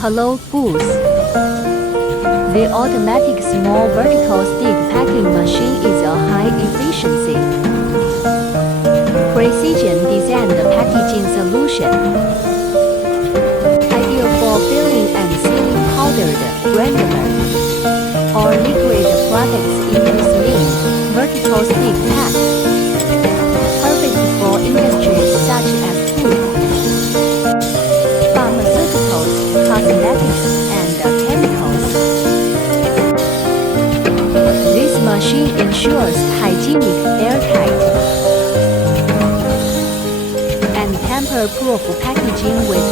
Hello Booth. The automatic small vertical stick packing machine is a high-efficiency, precision designed packaging solution, ideal for filling and sealing powdered, granular, or liquid products into slim, vertical stick packs, perfect for industries such as food, pharmaceuticals, cosmetics, and chemicals. This machine ensures hygienic, airtight, and tamper-proof packaging with